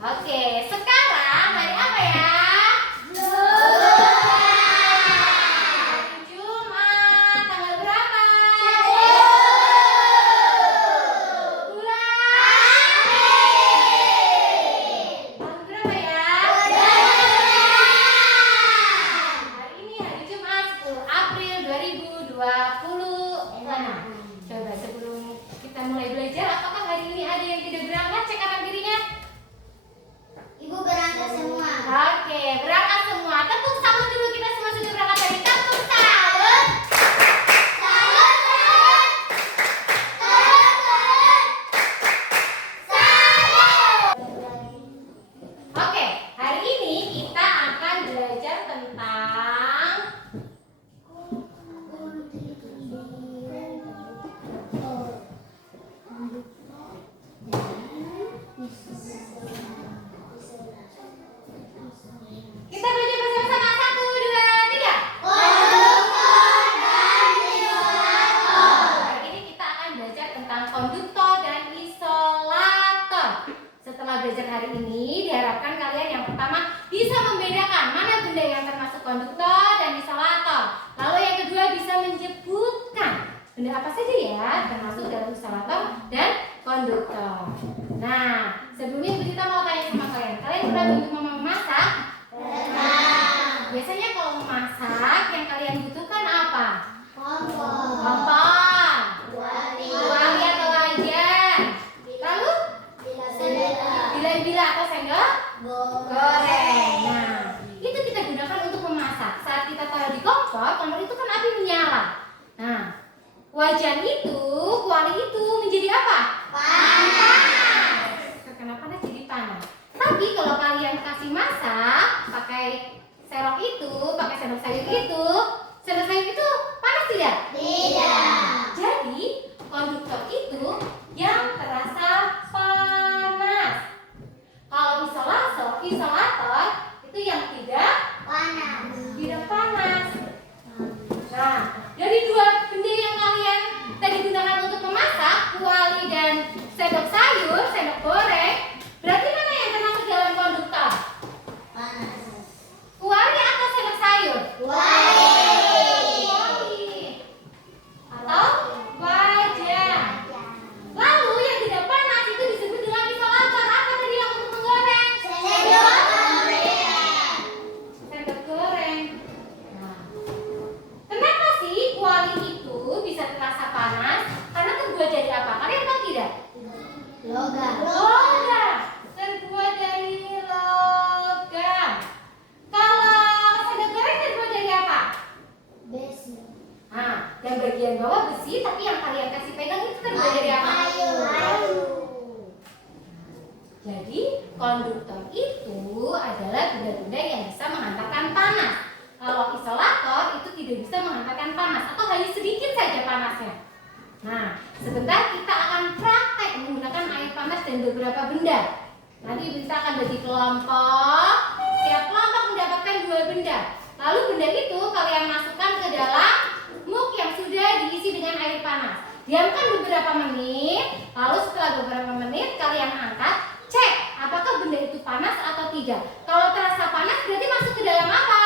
Oke, sekarang hari apa ya? Jumat. Tanggal berapa? Bulan berapa ya? Hari ini hari Jumat 10 April 2020. Coba sebelum kita mulai belajar, apakah hari ini ada yang tidak berangkat? Cek kanan kirinya. Ibu berangkat semua. Oke, berangkat semua. Tepuk salut dulu, kita semua sudah berangkat dari tepuk salut. Salut, salut. Salut. Oke, hari ini kita akan belajar tentang kita belajar bersama-sama. 1, 2, 3. Konduktor dan isolator. Hari ini kita akan belajar tentang konduktor dan isolator. Setelah belajar hari ini, diharapkan kalian yang pertama bisa membedakan mana benda yang termasuk konduktor dan isolator. Lalu yang kedua bisa menyebutkan benda apa saja ya termasuk dalam isolator dan konduktor. Nah, sebelumnya Ibu Tita mau tanya sama kalian. Kalian pernah bantu mama memasak? Biasanya kalau memasak yang kalian butuhkan apa? Kompor, kuali atau wajan, lalu bila atau sendok goreng. Nah, itu kita gunakan untuk memasak. Saat kita taruh di kompor itu kan api menyala. Nah, wajan itu, kuali itu menjadi apa? Panas. Karena panas jadi panas. Tapi kalau kalian kasih masak pakai serok itu, pakai sendok sayur itu, sendok sayur itu panas tidak? Tidak. Jadi konduktor itu yang terasa panas. Kalau isolator itu yang tidak panas. Nah, dari dua benda yang kalian tadi gunakan untuk memasak, kuali dan sendok sayur, sendok goreng, berarti mana yang termasuk dalam konduktor? Kuali atau sendok sayur? Kuali atau wajan. Lalu yang tidak panas itu disebut dengan isolator. Apa tadi yang untuk menggoreng? Sendok goreng. Nah, kenapa sih kuali itu bisa terasa panas? Karena terbuat dari apa? Kalian tahu tidak? Logam. Terbuat dari logam. Kalau sendok goreng terbuat dari apa? Nah, yang bagian bawah besi, tapi yang kalian kasih pegang itu terbuat dari apa? Jadi konduktor itu adalah benda-benda yang bisa menghantarkan panas. Kalau isolator itu tidak bisa menghantarkan panas atau hanya sedikit saja panasnya. Nah, sebentar kita akan praktek menggunakan air panas dan beberapa benda. Nanti kita akan bagi kelompok. Tiap kelompok mendapatkan 2 benda. Lalu benda itu kalian masukkan ke dalam mug yang sudah diisi dengan air panas. Diamkan beberapa menit. Lalu setelah beberapa menit kalian angkat, cek apakah benda itu panas atau tidak. Kalau terasa panas berarti masuk ke dalam apa?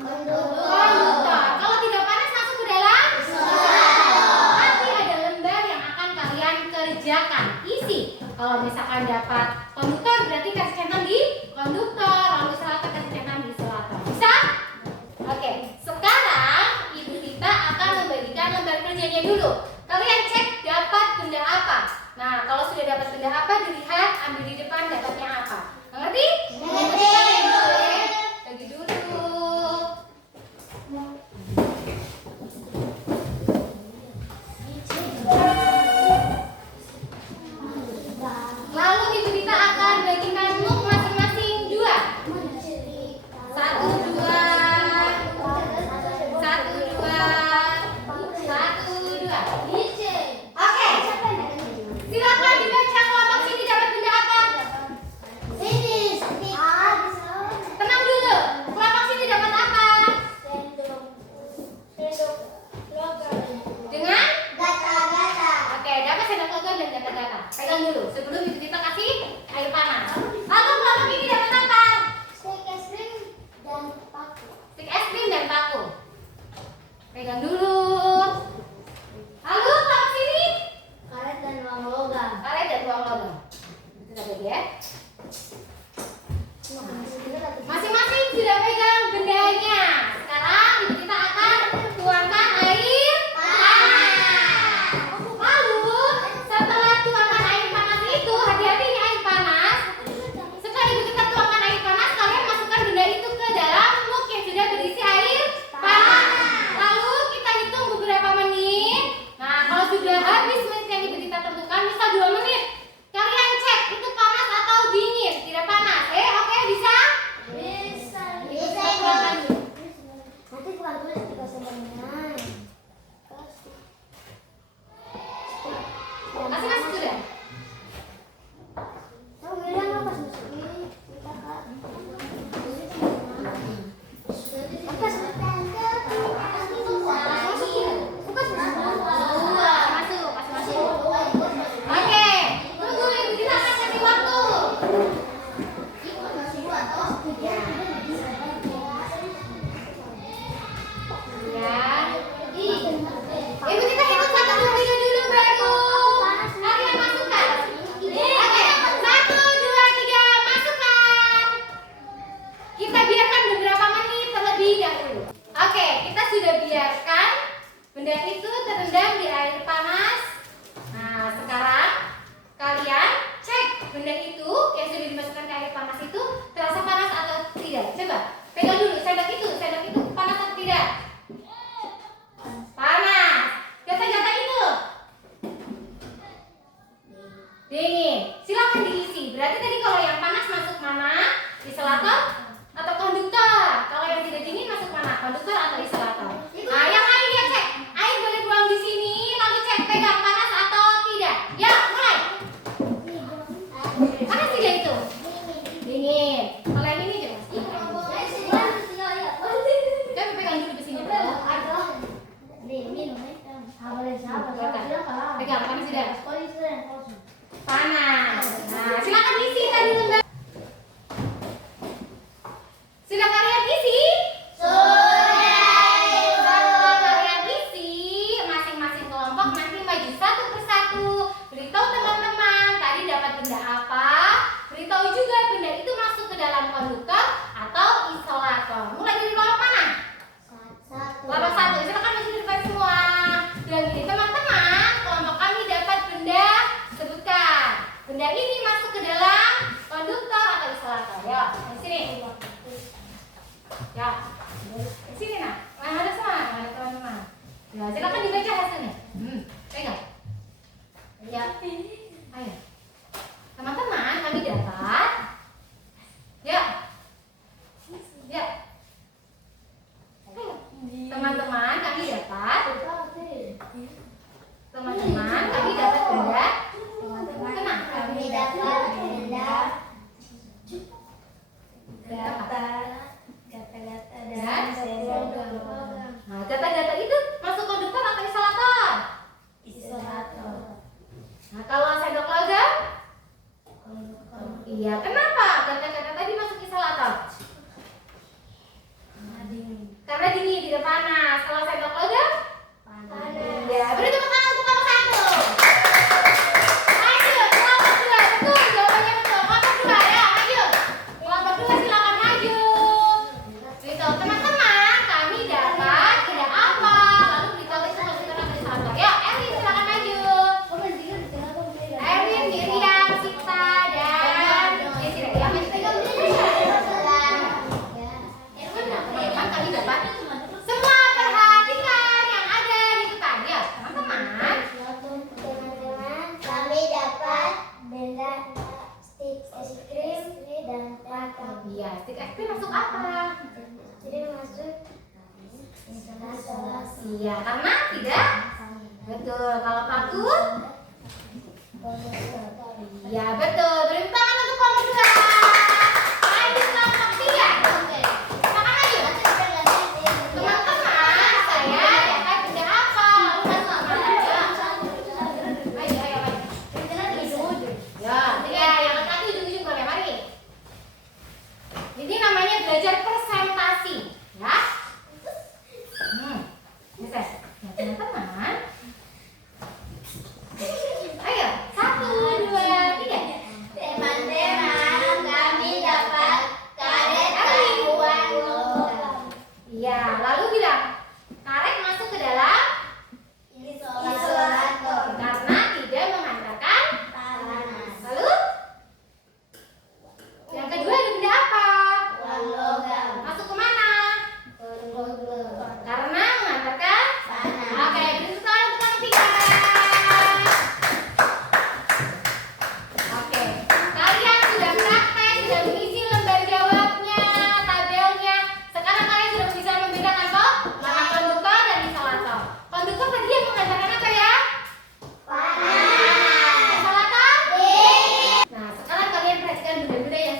Konduktor. Kalau tidak panas masuk ke dalam isolator. Nanti ada lembar yang akan kalian kerjakan. Isi. Kalau misalkan dapat konduktor berarti kasih centang di konduktor. Lalu isolator kasih centang di isolator. Bisa? Oke. Sekarang Ibu Tita akan membagikan lembar kerjanya dulu. Kalian cek dapat benda apa. Nah, kalau sudah dapat benda apa, dilihat, ambil di depan dapatnya apa. Mengerti? Masing-masing sudah pegang bendanya. Sekarang ibu kita akan tuangkan air panas. Lalu setelah tuangkan air panas itu, hati-hati ini air panas. Setelah ibu kita tuangkan air panas, kalian masukkan benda itu ke dalam mug yang sudah berisi air panas. Lalu kita hitung beberapa menit. Nah, kalau sudah habis menit yang ibu kita tentukan, misal 2 menit, kalian cek itu panas atau dingin. Tidak panas. Oke, bisa? Bisa ibu. Nanti bukan tulis juga sebenarnya. Masing-masing sudah? Tahu bilang apa masukin? Kita kak. Oke, tunggu ibu kita akan kasih waktu. Ya. Ibu kita hitung 1, 2, 3 dulu baru kalian masukkan. Oke, 1, 2, 3 masukkan. Kita biarkan beberapa menit terlebih dahulu. Oke, kita sudah biarkan benda itu terendam di air panas. Nah, sekarang kalian cek benda itu yang sudah dimasukkan ke air panas itu terasa panas atau tidak. Coba pegang dulu sendok itu panas atau tidak? Panas. Gata-gata itu dingin. Silakan diisi. Berarti tadi kalau yang panas masuk mana? Isolator atau konduktor? Kalau yang tidak dingin masuk mana? Konduktor atau isolator? Nah, yang lain ya cek. Air boleh buang di sini. Lalu cek pegang panas atau tidak. Ya, mulai. Panas tidak itu? Dingin. Kalau yang ini coba. Coba pegang dulu di sini. Pegang panas tidak? Panas. Nah, silakan isi tadi benda. Sudah kalian isi? Setelah kalian isi, masing-masing kelompok nanti maju satu persatu. Beritahu teman-teman tadi dapat benda apa. Beritahu juga benda itu masuk ke dalam konduktor atau isolator. Mulai dari kelompok mana? Kelompok 1. Silakan maju di depan semua. Dan gini teman-teman, kelompok kami dapat benda. Sebutkan. Benda ini masuk ke dalam konduktor atau isolator. Ya, di sini. Ya, di sini nah. Ada semua, ada teman-teman. Ya, silakan dibaca hasilnya. Pegang. Ya. Ayo. Teman-teman, kami dapat. Ya. Ya. Teman-teman, kami dapat. Teman-teman, kami dapat benda. Tenang. Kami dapat benda gata-gata dan sendok. Nah, gata-gata itu masuk konduktor atau isolator? Isolator. Nah, kalau sendok logam? Iya, kenapa gata-gata tadi masuk isolator? Karena dingin, tidak panas. Kalau sendok logam? Panas. Ya, beri tepuk tangan untuk kelompok 1. Lanjut, kelompok 2. Betul, jawabannya betul. Kelompok 2, ya, lanjut. Kelompok 2 silakan maju. Beritahu teman-teman, kami dapat tidak apa. Lalu beritahu itu masuk ke dalam isolator. Ya, Erwin silakan maju. Erwin, Miriam, Sita, dan Yesira. Yang maju pegang dulu. Teman-teman, kami dapat semua perhatikan yang ada di depan. Ya, teman-teman. Teman-teman, kami dapat benda stik es krim dan pakem. Iya, stik es krim masuk apa? Jadi masuk instalasi. Iya, karena tidak betul. Kalau paku? Iya, betul. Beri tangan untuk kelompok 2. Lanjut kelompok 3. Silakan maju. Teman-teman, saya dapat benda apa? Lalu masuk kemana? Ayo, ayo, ayo. Ya, tiga. Yang laki-laki ujung-ujung boleh. Mari. Ini namanya belajar presentasi. Ya. Bisa. Ya, teman-teman. Ayo, 1, 2, 3. Teman-teman,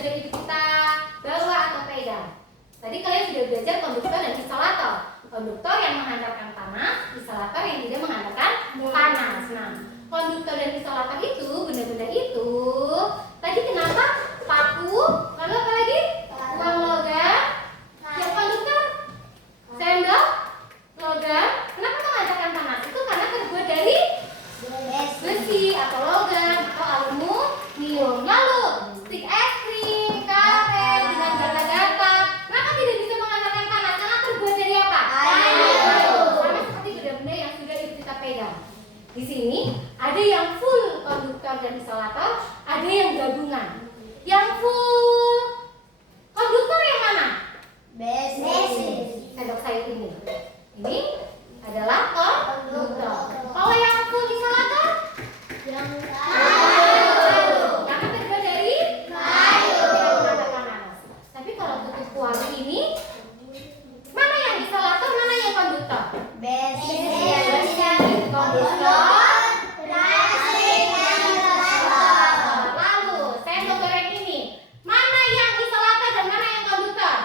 sudah ibu kita bawa atau pegang. Tadi kalian sudah belajar konduktor dan isolator. Konduktor yang menghantarkan panas, isolator yang tidak menghantarkan panas. Nah, konduktor dan isolator itu benda-benda itu tadi kenapa paku, lalu apa lagi? Uang logam. Yang konduktor sendok, logam. Kenapa menghantarkan panas? Itu karena terbuat dari besi atau logam atau aluminium. Lalu stik es krim, karet dengan gata-gata, maka tidak bisa menghantarkan panas karena terbuat dari apa? Sama seperti benda-benda yang sudah kita pegang. Di sini ada yang full konduktor dan isolator, ada yang gabungan. Yang full konduktor yang mana? Sendok saya ini. Ini adalah konduktor. Kalau yang full isolator? Karena terbuat dari kayu. Tidak menghantarkan panas. Tapi kalau tutup kuali ini, mana yang isolator, mana yang konduktor? Konduktor. Lalu sendok goreng ini, mana yang isolator dan mana yang konduktor?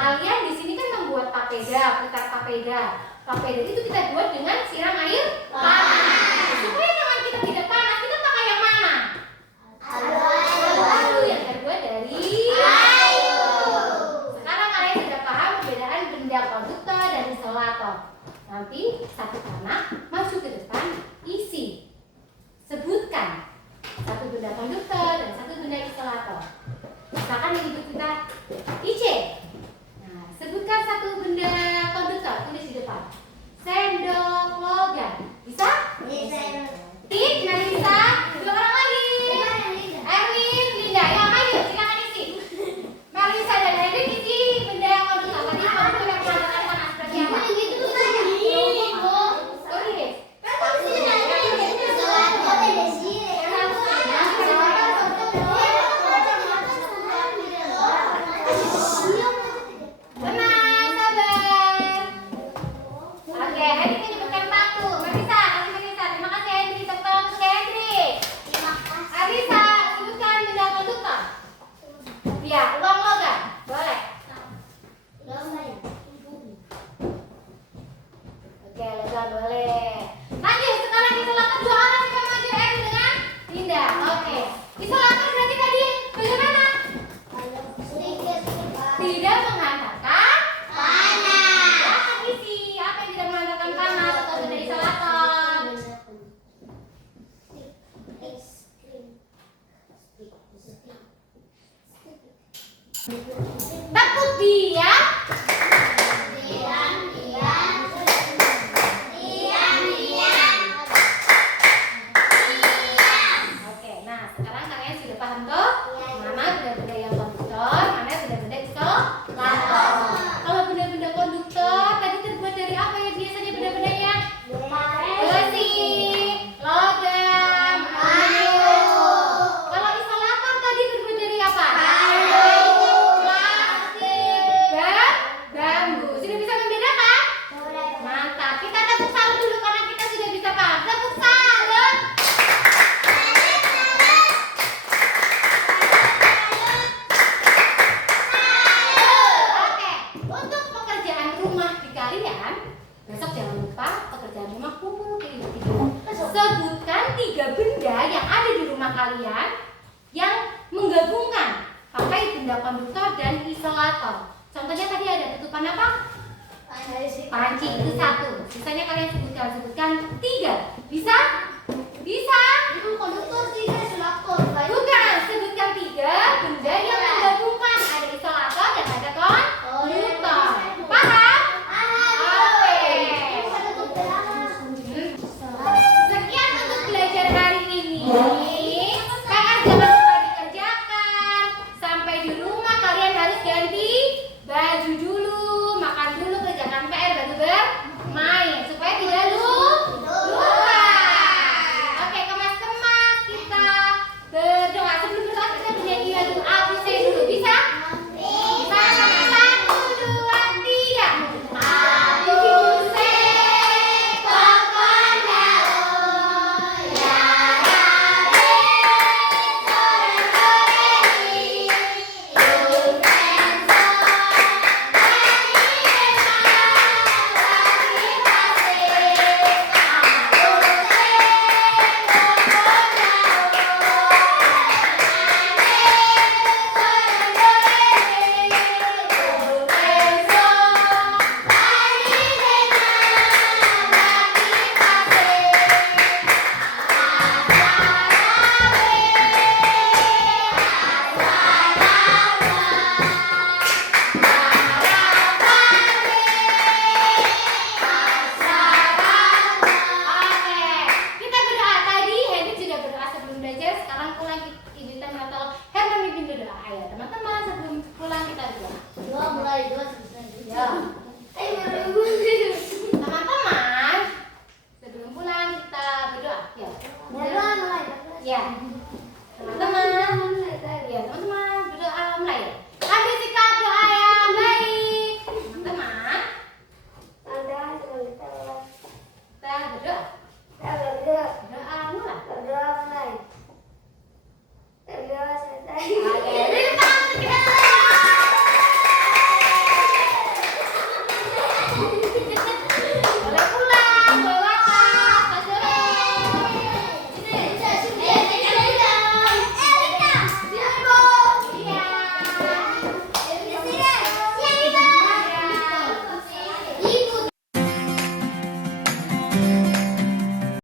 Kalian di sini kan membuat papeda, putar papeda. Papeda itu kita buat dengan siram air panas. Supaya tangan kita tidak panas, kita pakai yang mana? Lalu yang terbuat dari kayu. Sekarang kalian sudah paham perbedaan benda konduktor dan isolator. Nanti satu anak masuk ke depan, isi. Sebutkan satu benda konduktor dan satu benda isolator. Misalkan yang ibu kita Ice. Nah, sebutkan satu benda konduktor, tulis di depan. Sendok logam. Bisa? Tik, Nalisa. Dua orang lagi. Erwin, Linda. Ya, ayo silakan isi. Marisa dan Erwin isi benda yang konduktor. Tadi konduktor yang menghantarkan panas berarti apa? Tulis. Tenang, sabar. Oke, Henry menyebutkan paku. Marisa, kasih Marisa. Terima kasih Henry. Tepuk tangan untuk Henry. Arisa, sebutkan benda konduktor. Ya, uang logam. Boleh. Oke, logam boleh. Lanjut, sekarang isolator dua orang kita maju Henry dengan Linda. Oke. Isolator berarti tadi bagaimana? Tidak menghantarkan panas. Apa isi? Apa yang tidak menghantarkan panas atau benda isolator? Tepuk dia. Oke, nah sekarang kalian sudah paham toh? Mana benda-benda yang konduktor, mana benda-benda isolator. Kalau benda-benda konduktor tadi terbuat dari apa ya biasanya benda-bendanya? Besi, logam, aluminium. Kalau isolator tadi terbuat dari apa? Plastik, bambu. Sudah bisa membedakan? Mantap. Kita tepuk salut dulu karena kita sudah bisa paham. Tepuk salut. Oke, untuk pekerjaan rumah di kalian, besok jangan lupa pekerjaan rumah kumpul ke ibu tiga. Sebutkan 3 benda yang ada di rumah kalian yang menggabungkan pakai benda konduktor dan isolator. Contohnya tadi ada tutupan apa? Panci itu 1. Sisanya kalian sebutkan 3. Bisa? Bisa? Bukan, sebutkan 3 benda yang menggabungkan. Ada isolator dan ada konduktor. Paham? Oke. Sekian untuk belajar hari ini. PR jangan lupa dikerjakan. Sampai di rumah kalian harus ganti baju dulu, makan dulu, kerjakan PR, baru bermain supaya tidak lupa. Ya,